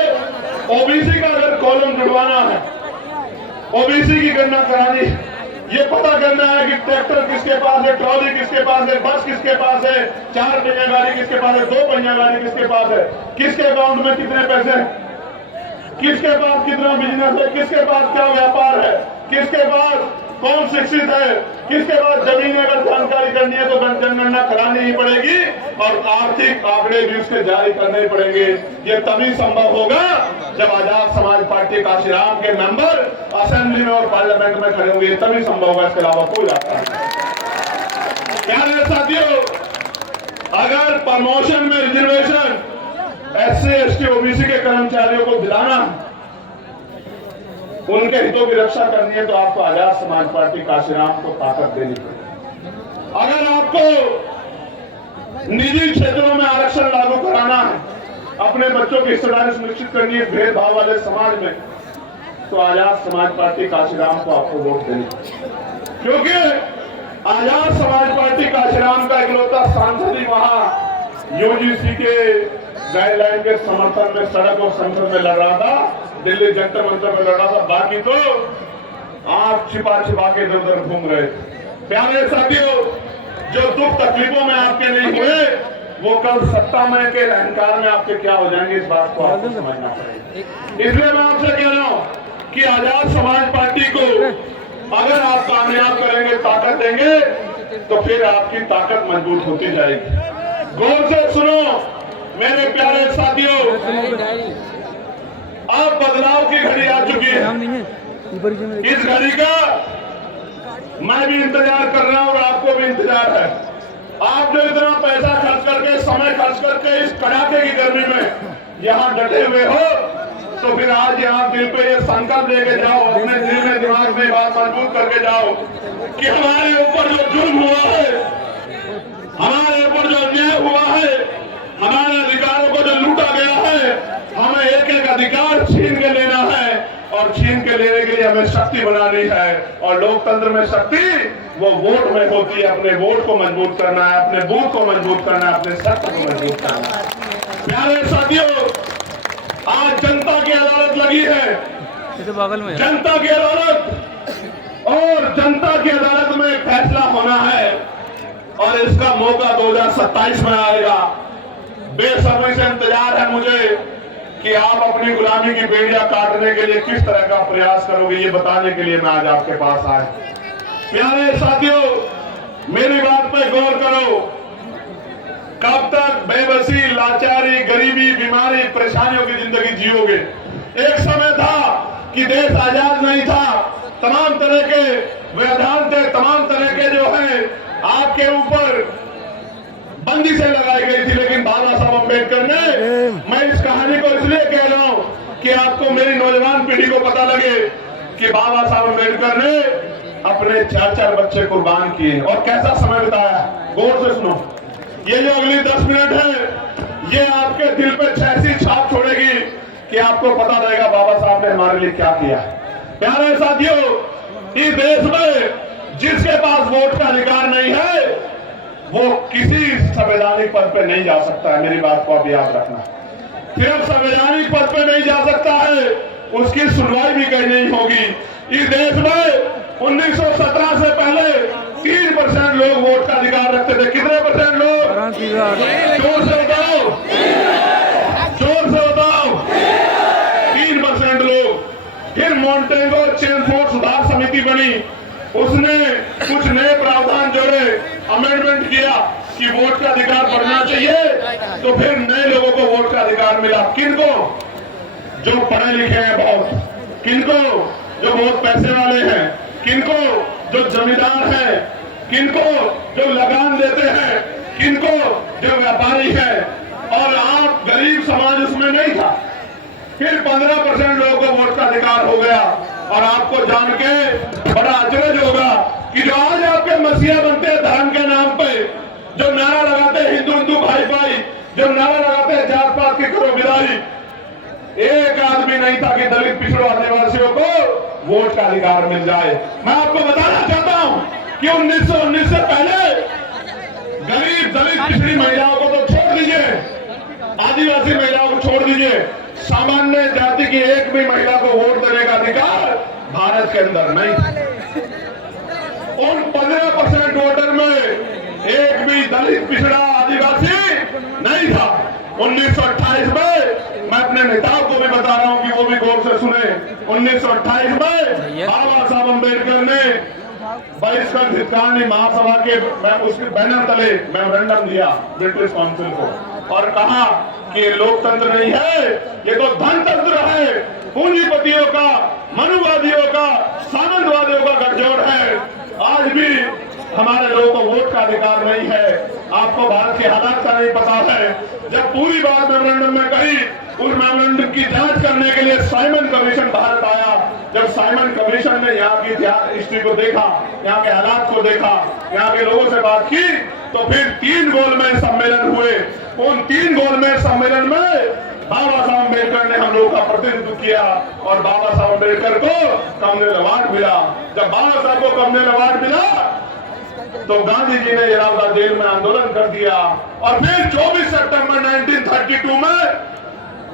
ओबीसी का अगर कॉलम जुड़वाना है, ओबीसी की गणना करानी, ये पता करना है कि ट्रैक्टर किसके पास है, ट्रॉली किसके पास है, बस किसके पास है, 4 पहिया गाड़ी किसके पास है, 2 पहिया गाड़ी किसके पास है, किसके अकाउंट में कितने पैसे, किसके पास कितना बिजनेस है, किसके पास क्या व्यापार है, किसके पास कौन शिक्षित है, किसके पास जमीन अगर जानकारी करनी है तो जनगणना करानी ही पड़ेगी और आर्थिक आंकड़े भी उसके जारी करने ही पड़ेंगे। ये तभी संभव होगा जब आजाद समाज पार्टी काशीराम के मेंबर असेंबली में और पार्लियामेंट में खड़े होंगे, तभी संभव होगा, इसके अलावा कोई रास्ता नहीं। प्यारे साथियों, अगर प्रमोशन में रिजर्वेशन SC ST OBC के कर्मचारियों को दिलाना, उनके हितों की रक्षा करनी है तो आपको आजाद समाज पार्टी काशीराम को ताकत देनी पड़ेगी। अगर आपको निजी क्षेत्रों में आरक्षण लागू कराना है, अपने बच्चों की हिस्सेदारी सुनिश्चित करनी है भेदभाव वाले समाज में, तो आजाद समाज पार्टी काशीराम को आपको वोट देनी पड़ेगी। क्योंकि आजाद समाज पार्टी काशीराम का इकलौता सांसद ही वहां यूजीसी के गाइडलाइन के समर्थन में सड़क और संसद में लड़ रहा था, दिल्ली जंतर मंतर में लड़ रहा था। बाकी तो आप छिपा के इधर उधर घूम रहे। प्यारे साथियों, जो दुख तकलीफों में आपके नहीं हुए वो कल सत्ता में के अहंकार में आपके क्या हो जाएंगे, इस बात को आपको समझना पड़ेगा। इसलिए मैं आपसे कह रहा हूं कि आजाद समाज पार्टी को अगर आप कामयाब करेंगे, ताकत देंगे, तो फिर आपकी ताकत मजबूत होती जाएगी। गौर से सुनो मेरे प्यारे साथियों, अब बदलाव की घड़ी आ चुकी है। इस घड़ी का मैं भी इंतजार कर रहा हूं और आपको भी इंतजार है। आप जो इतना पैसा खर्च करके, समय खर्च करके इस कड़ाके की गर्मी में यहाँ डटे हुए हो, तो फिर आज यहाँ दिल पे ये संकल्प लेके जाओ, अपने दिल में दिमाग में बात मजबूत करके जाओ कि हमारे ऊपर जो जुर्म हुआ है, हमारे ऊपर जो अन्याय हुआ है, हमारे अधिकारों को जो लूटा गया है, हमें एक एक अधिकार छीन के लेना है और छीन के लेने के लिए हमें शक्ति बनानी है। और लोकतंत्र में शक्ति वो वोट में होती है। अपने वोट को मजबूत करना है, अपने बूथ को मजबूत करना है, अपने सत्य को मजबूत करना है। प्यारे साथियों, आज जनता की अदालत लगी है, जनता की अदालत, और जनता की अदालत में फैसला होना है और इसका मौका 2027 में आएगा। बेसब्री से इंतजार है मुझे कि आप अपनी गुलामी की बेड़ियां काटने के लिए किस तरह का प्रयास करोगे, ये बताने के लिए मैं आज आपके पास आया। प्यारे साथियों, मेरी बात पे गौर करो। कब तक बेबसी, लाचारी, गरीबी, बीमारी, परेशानियों की जिंदगी जियोगे? एक समय था कि देश आजाद नहीं था, तमाम तरह के व्यवधान थे, तमाम तरह के जो है आपके ऊपर बंदी से लगाई गई थी, लेकिन बाबा साहब अम्बेडकर ने, मैं इस कहानी को इसलिए कह रहा हूं कि आपको, मेरी नौजवान पीढ़ी को पता लगे कि बाबा साहब अम्बेडकर ने अपने 4 बच्चे कुर्बान किए और कैसा समय बिताया। गौर से सुनो, ये जो अगली 10 मिनट है, ये आपके दिल पे ऐसी छाप छोड़ेगी कि आपको पता रहेगा बाबा साहब ने हमारे लिए क्या किया। प्यारे साथियों, इस देश में जिसके पास वोट का अधिकार नहीं है, वो किसी संवैधानिक पद पे नहीं जा सकता है। मेरी बात को आप याद रखना। सिर्फ संवैधानिक पद पे नहीं जा सकता है, उसकी सुनवाई भी कहीं नहीं होगी। इस देश में 1917 से पहले 3% लोग वोट का अधिकार रखते थे। कितने परसेंट लोग? जोर से बताओ, जोर से बताओ। 3% लोग। फिर मॉन्टेगो चेमफोर्ड सुधार समिति बनी, उसने कुछ नए प्रावधान जोड़े, अमेंडमेंट किया कि वोट का अधिकार बढ़ना चाहिए, तो फिर नए लोगों को वोट का अधिकार मिला। किनको? जो पढ़े लिखे हैं बहुत, किनको? जो बहुत पैसे वाले हैं, किनको? जो जमींदार हैं, किनको? जो लगान देते हैं, किनको? जो व्यापारी है। और आप गरीब समाज उसमें नहीं था। फिर 15% लोगों को वोट का अधिकार हो गया। और आपको जान के बड़ा आश्चर्य होगा कि जो आज आपके मसीहा बनते हैं धर्म के नाम पे, जो नारा लगाते हैं हिंदू हिंदू भाई भाई, जो नारा लगाते हैं जात पात की करो विदाई, एक आदमी नहीं था कि दलित पिछड़ों आदिवासियों को वोट का अधिकार मिल जाए। मैं आपको बताना चाहता हूं कि 1919 से पहले गरीब दलित पिछड़ी महिलाओं को तो छोड़ दीजिए, आदिवासी महिलाओं को छोड़ दीजिए, सामान्य जाति की एक भी महिला को वोट देने का अधिकार भारत के अंदर नहीं। उन 15% वोटर में एक भी दलित पिछड़ा आदिवासी नहीं था। 1928 में, मैं अपने नेताओं को भी बता रहा हूं कि वो भी गौर से सुने, 1928 में बाबा साहब अम्बेडकर ने बहिष्कृत हितकांडी महासभा के उसके बैनर तले मेमोरेंडम दिया ब्रिटिश काउंसिल को और कहा कि ये लोकतंत्र नहीं है, ये तो धनतंत्र है, पूंजीपतियों का, मनुवादियों का, सामंतवादियों का गठजोड़ है। आज भी हमारे लोगों को वोट का अधिकार नहीं है। आपको भारत के हालात का नहीं पता है। जब पूरी बात मेमोरेंडम में कही, उस मेमोरेंडम की जांच करने के लिए साइमन कमीशन भारत आया। जब साइमन कमीशन ने यहाँ की हिस्ट्री को देखा, यहाँ के हालात को देखा, यहाँ के लोगों से बात की, तो फिर 3 गोलमेज सम्मेलन हुए। उन 3 गोलमेज सम्मेलन में बाबा साहब अम्बेडकर ने हम लोगों का प्रतिनिधित्व किया और बाबा साहब अम्बेडकर को कम्युनल अवार्ड मिला। जब बाबा साहब को कम्युनल अवार्ड मिला तो गांधी जी ने इलाहाबाद जेल में आंदोलन कर दिया और फिर 24 सितंबर 1932 में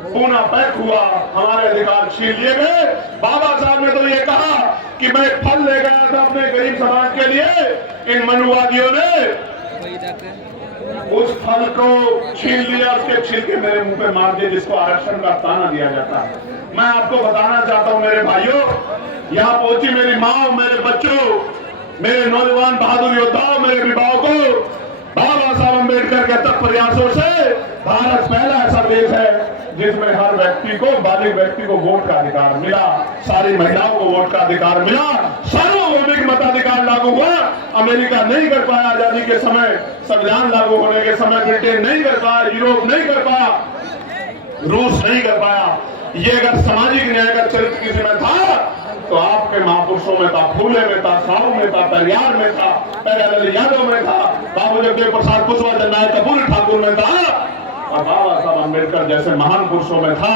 पूना पैक हुआ, हमारे अधिकार छीन लिए गए। बाबा साहब ने तो ये कहा कि मैं एक फल ले गया था अपने गरीब समाज के लिए, इन मनुवादियों ने उस फल को छीन लिया, उसके छिलके मेरे मुंह पे मार दिए, जिसको आरक्षण का ताना दिया जाता है। मैं आपको बताना चाहता हूं मेरे भाइयों, यहाँ पहुंची मेरी माँ, मेरे बच्चों, मेरे नौजवान बहादुर योद्धाओं, मेरे विभागों को बाबा साहब अम्बेडकर के तक प्रयासों से भारत पहला ऐसा देश है जिसमें हर व्यक्ति को, बालिग व्यक्ति को वोट का अधिकार मिला, सारी महिलाओं को वोट का अधिकार मिला, सार्वभौमिक मताधिकार लागू हुआ। अमेरिका नहीं कर पाया आजादी के समय, संविधान लागू होने के समय ब्रिटेन नहीं कर पाया, यूरोप नहीं कर पाया, रूस नहीं कर पाया। ये अगर सामाजिक न्याय का चरित्र किसी में था तो आपके महापुरुषों में था, फूले में था, साहू में था, परियार में था, प्यारेलाल यादव में था, बाबू जगदेव प्रसाद कुशवाहा, जननायक कपूर ठाकुर में था, और बाबा साहब अम्बेडकर जैसे महान पुरुषों में था,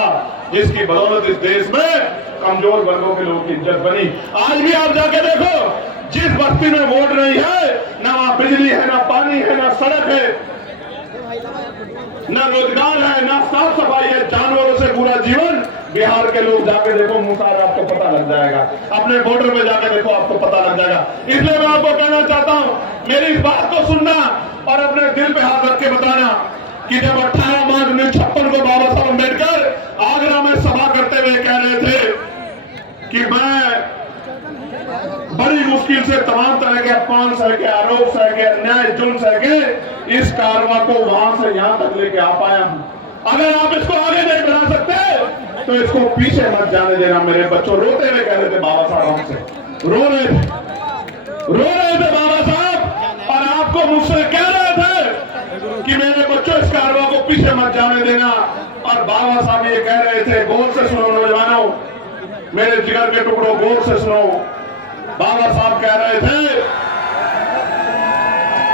जिसकी बदौलत इस देश में कमजोर वर्गों के लोगों की इज्जत बनी। आज भी आप जाके देखो, जिस बस्ती में वोट नहीं है, ना वहां बिजली है, ना पानी है, ना सड़क है, ना रोजगार है, ना साफ सफाई है, जानवरों से पूरा जीवन। बिहार के लोग जाके देखो मुसार, आपको पता लग जाएगा, अपने बॉर्डर पे जाके देखो, आपको पता लग जाएगा। इसलिए मैं आपको कहना चाहता हूं, मेरी इस बात को सुनना और अपने दिल पे हाथ रख के बताना कि जब 18 मार्च 1956 को बाबा साहब अम्बेडकर आगरा में सभा करते हुए कह रहे थे कि मैं बड़ी मुश्किल से तमाम तरह के अपमान सह के, आरोप सह के, अन्याय जुल्म सह के इस कारवां को वहां से यहां तक लेके आ पाया हूं। अगर आप इसको आगे नहीं बढ़ा सकते तो इसको पीछे मत जाने देना। मेरे बच्चों रोते हुए कह रहे थे बाबा साहब, हमसे रो रहे थे बाबा साहब, और आपको मुझसे कह रहे थे कि मेरे बच्चों इस कारवां को पीछे मत जाने देना। और बाबा साहब ये कह रहे थे, गौर से सुनो नौजवानों, मेरे जिगर के टुकड़ों, गौर से सुनो। बाबा साहब कह रहे थे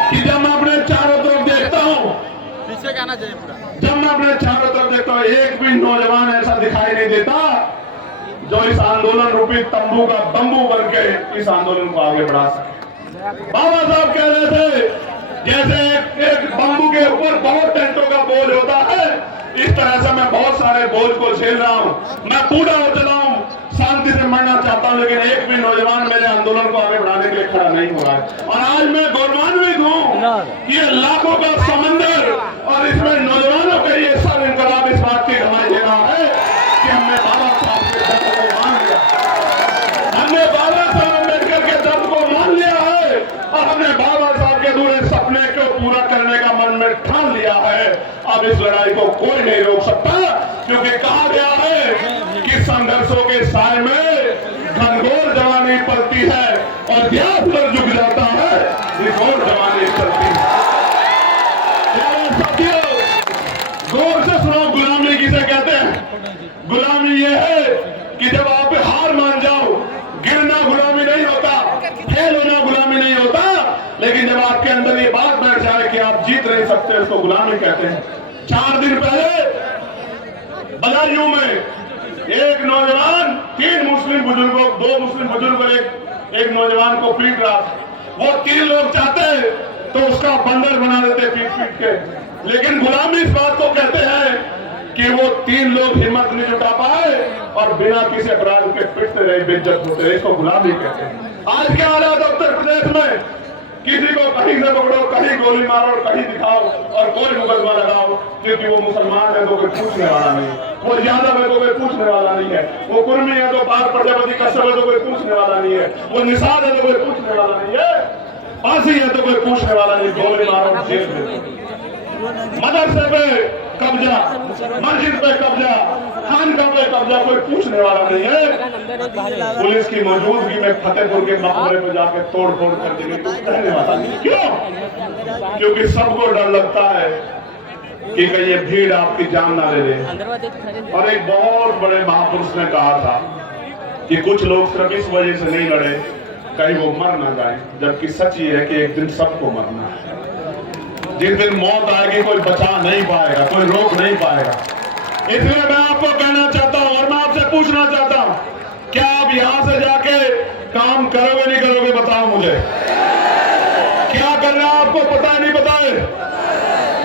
कि जब मैं अपने चारों तरफ देखता हूं, पीछे कहना चाहिए पूरा, जब मैं अपने चारों तरफ देखता हूं, एक भी नौजवान ऐसा दिखाई नहीं देता जो इस आंदोलन रूपी तंबू का बंबू बन के इस आंदोलन को आगे बढ़ा सके। बाबा साहब कह रहे थे जैसे एक बंबू के ऊपर बहुत टेंटों का बोझ होता है, इस तरह से मैं बहुत सारे बोझ को झेल रहा हूं। मैं बूढ़ा हो चला हूं, शांति से मरना चाहता हूं, लेकिन एक भी नौजवान मेरे आंदोलन को आगे बढ़ाने के लिए खड़ा नहीं हो रहा है। और आज मैं गौरवान्वित हूं कि ये लाखों का समंदर और इसमें नौजवानों के ये सब इनकलाब इस बात की गवाही दे रहा है कि हमने बाबा साहब के दर्द को मान लिया, हमने बाबा साहब अम्बेडकर के दर्द को मान लिया है, और हमने बाबा साहब के अधूरे सपने को पूरा करने का मन में ठान लिया है। अब इस लड़ाई को कोई नहीं रोक सकता, क्योंकि कहा गया है कि संघर्षों के साय में घनघोर जवानी पलती है और ध्यास पर झुक जाता है घोर जवानी चलती है। साथियों, गौर से सुनो, गुलामी किसे कहते हैं? गुलामी ये है कि जब आप हार मान जाओ, गिरना गुलामी नहीं होता, फेल होना गुलामी नहीं होता, लेकिन जब आपके अंदर ये बात बैठ जाए कि आप जीत नहीं सकते, उसको गुलामी कहते हैं। 4 दिन पहले बदायूं में एक नौजवान 3 मुस्लिम बुजुर्गों, 2 मुस्लिम बुजुर्ग और एक नौजवान को पीट रहा था। वो 3 लोग चाहते तो उसका बंदर बना देते पीट पीट के, लेकिन गुलामी इस बात को कहते हैं कि वो 3 लोग हिम्मत नहीं जुटा पाए और बिना किसी अपराध के पिटते रहे, बेइज्जत होते रहे, इसको गुलामी कहते हैं। आज के हालात उत्तर प्रदेश में, किसी को कहीं से पकड़ो, कहीं गोली मारो, कहीं दिखाओ और कोई मुकदमा लगाओ, क्योंकि वो मुसलमान है तो कोई पूछने वाला नहीं, वो यादव है तो कोई पूछने वाला नहीं है, वो कुर्मी है तो बाग प्रजापति कश्यप है तो कोई पूछने वाला नहीं है, वो निषाद है तो कोई पूछने वाला नहीं है, फांसी है तो कोई पूछने वाला नहीं, गोली मारो, जेल दे। मदरसे पे कब्जा, मस्जिद पे कब्जा, खानकाह पे कब्जा, कोई पूछने वाला नहीं है। पुलिस की मौजूदगी में फतेहपुर के मकबरे पे जाके तोड़ फोड़ कर देंगे, कुछ कहने वाला नहीं। क्यों? क्योंकि सबको डर लगता है कि कहीं ये भीड़ आपकी जान ना ले ले। और एक बहुत बड़े महापुरुष ने कहा था कि कुछ लोग सिर्फ इस वजह से नहीं लड़े कहीं वो मर ना जाए, जबकि सच ये है कि एक दिन सबको मरना है। जिस दिन मौत आएगी कोई बचा नहीं पाएगा, कोई रोक नहीं पाएगा। इसलिए मैं आपको कहना चाहता हूं और मैं आपसे पूछना चाहता हूं, क्या आप यहां से जाके काम करोगे नहीं करोगे? बताओ मुझे, क्या करना आपको पता है नहीं पता है?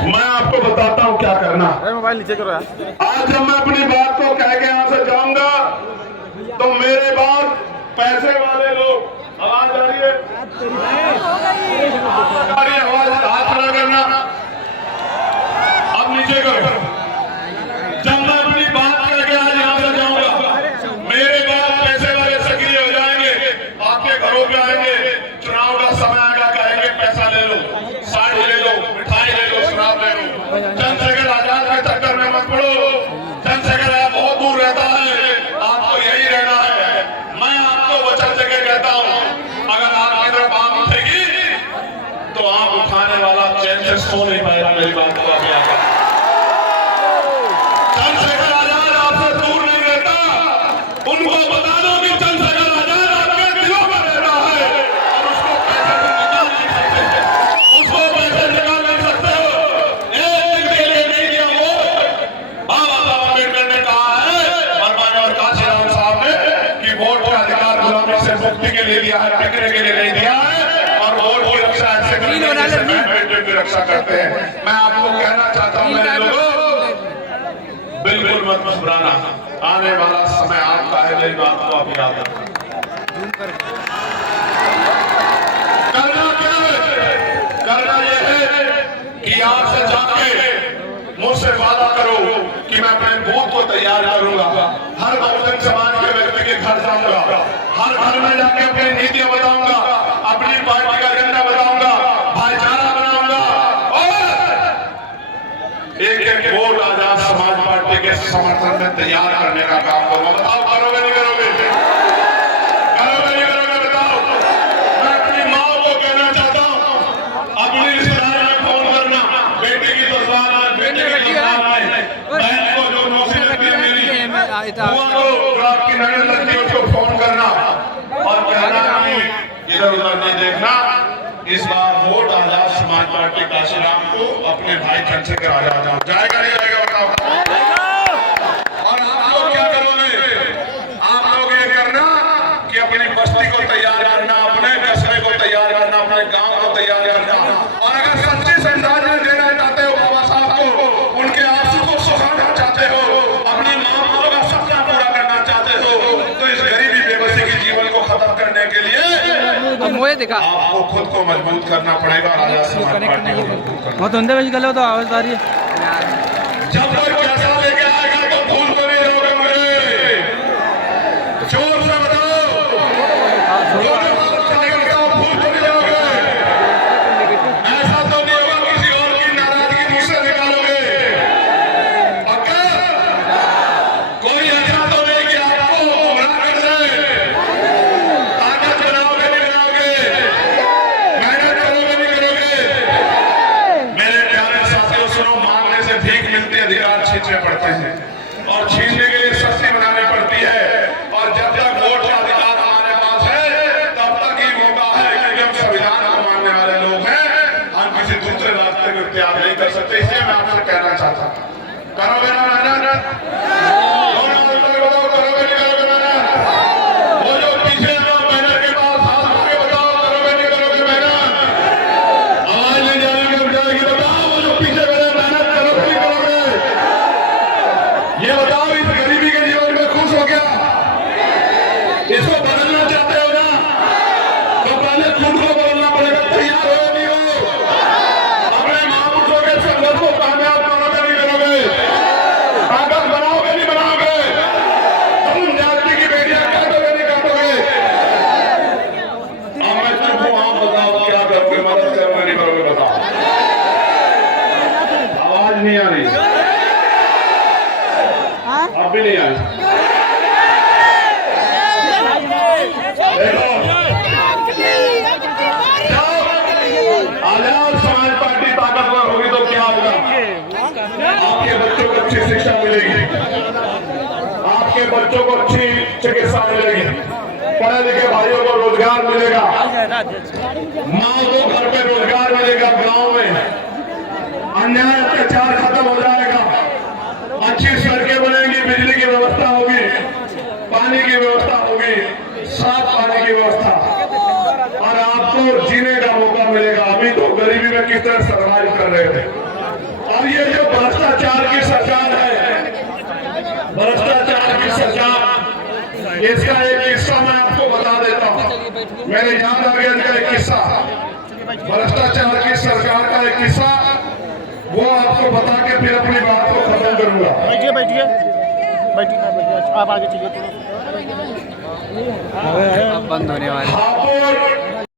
मैं आपको बताता हूं क्या करना। मोबाइल नीचे करो यार। आज जब मैं अपनी बात को कह के यहां से जाऊंगा तो मेरे बाद पैसे वाले लोग, आवाज आ रही है? आवाज हाथ खड़ा करना, अब नीचे करो। जब मैं अपनी बात करके आज यहां से जाऊंगा, मेरे बाद पैसे वाले सक्रिय हो जाएंगे, आपके घरों पे आएंगे, चुनाव का समय आएगा, कहेंगे पैसा ले लो, साड़ी ले लो, मिठाई ले लो, गुलामी से मुक्ति के लिए दिया है, बिकने के लिए नहीं दिया है। और वोट की रक्षा ऐसे बेटे की रक्षा करते हैं। मैं आपको कहना चाहता हूँ मेरे लोगों, बिल्कुल मत घबराना, आने वाला समय आपका है, मेरी बात को आप याद रखना। करना क्या है? करना यह है कि यहाँ से जाके मुझसे वादा करो कि मैं अपने बूथ को तैयार करूंगा, हर बहुजन समाज के व्यक्ति के घर जाऊंगा, हर घर में जाके अपनी नीतियां बताऊंगा, अपनी पार्टी का एजेंडा बताऊंगा, भाईचारा बनाऊंगा और एक वोट आजाद समाज पार्टी के समर्थन में तैयार करने का काम करूंगा। बताओ करोगे नहीं करोगे? करोगे नहीं करोगे? बताओ। मैं अपनी माँ को कहना चाहता हूँ, अपनी रिश्तेदार में फोन करना, बेटे की तस्वीर में, बेटे की तस्वीर में, बहन को जो नौकरी लगती है मेरी, बुआ को जो आपकी नजर लगती है उसको फोन करना और कहना नहीं, इधर उधर नहीं देखना। इस बार वोट आजाद समाज पार्टी काशीराम को अपने भाई चंद्रशेखर आजाद जाओ। जाएगा नहीं जाएगा? बताओ। और आप लोग क्या करोगे? आप लोग ये करना कि अपनी बस्ती को तैयार करना, अपने कस्बे को तैयार करना, अपने गांव को तैयार करना। और अगर सच्ची श्रद्धांजलि देना चाहते हो बाबा साहब को, उनके आंसू को सुखाना चाहते हो, अपनी माँ बाप का सपना पूरा करना चाहते हो, तो इस गरीबी बेबसी के जीवन को खत्म करने के लिए आपको खुद को मजबूत करना पड़ेगा। आजाद समाज पार्टी को मजबूत करना। बहुत अंदर गलो तो आवाज आ रही है। जब कोई पैसा लेके आएगा तो भूल को नहीं जाओगे मुझे। जोर से बताओ, भूल को नहीं जाओगे। ऐसा तो नहीं होगा किसी और की नाराजगी मुझसे निकालोगे। पक्का? कोई ऐसा तो नहीं कि आपको गुमराह कर दे। ताकत बनाओगे नहीं बनाओगे? मेहनत करोगे नहीं करोगे? मेरे प्यारे साथियों सुनो, मांगने से भीख मिलती है, अधिकार छीनने पड़ते हैं और छीनने के लिए सस्ती बनानी पड़ती है। और जब तक वोट का अधिकार हमारे पास है तब तक ही मौका है, क्योंकि हम संविधान को मानने वाले लोग हैं, हम किसी दूसरे रास्ते को इख्तियार नहीं कर सकते। इसलिए मैं आपसे कहना चाहता हूँ, करोगे ना मेहनत? बताओ करोगे नहीं करोगे मेहनत? वो जो पीछे बैनर के पास हाथ उठा के बताओ करोगे नहीं करोगे मेहनत? आवाज नहीं जाएगी कब जाएगी? बताओ वो जो पीछे खड़े मेहनत करोगे नहीं करोगे? ये बताओ, इस गरीबी के जीवन में खुश हो गया? इसको बदलना चाहते हो ना? तो पहले खुद को बदलना पड़ेगा। तैयार हो नहीं हो? अपने महापुरुषों के संघर्ष को कामयाब करोगे नहीं करोगे? ताकत बनाओगे नहीं बनाओगे? तुम जाति की बेटियां काटोगे नहीं काटोगे? अब मैं चुप हूं, आप बताओ क्या करोगे? मदद करोगे नहीं करोगे? बताओ। आवाज नहीं आ रही? अब भी नहीं आ रही? देखो, आजाद समाज पार्टी ताकतवर होगी तो क्या होगा? आपके बच्चों को अच्छी शिक्षा मिलेगी, आपके बच्चों को अच्छी चिकित्सा मिलेगी, पढ़े लिखे भाइयों को रोजगार मिलेगा, माँ को घर पे रोजगार मिलेगा, गांव में अन्याय अत्याचार खत्म हो जाएगा, अच्छी सड़कें बनेंगी, बिजली की व्यवस्था होगी, पानी की व्यवस्था होगी, साफ पानी की व्यवस्था, और आपको जीने का मौका मिलेगा। अभी तो गरीबी में किस तरह सर्वाइव कर रहे थे। और ये जो भ्रष्टाचार की सरकार है, भ्रष्टाचार की सरकार, इसका एक किस्सा मैं आपको बता देता हूँ। मेरे याद आ गया इनका एक किस्सा, भ्रष्टाचार की सरकार का एक किस्सा, वो आपको बता के फिर अपनी बात को खत्म करूंगा। बैठिए बैठिए बैठिए, आप आगे चलिए। अब बंद होने वाले।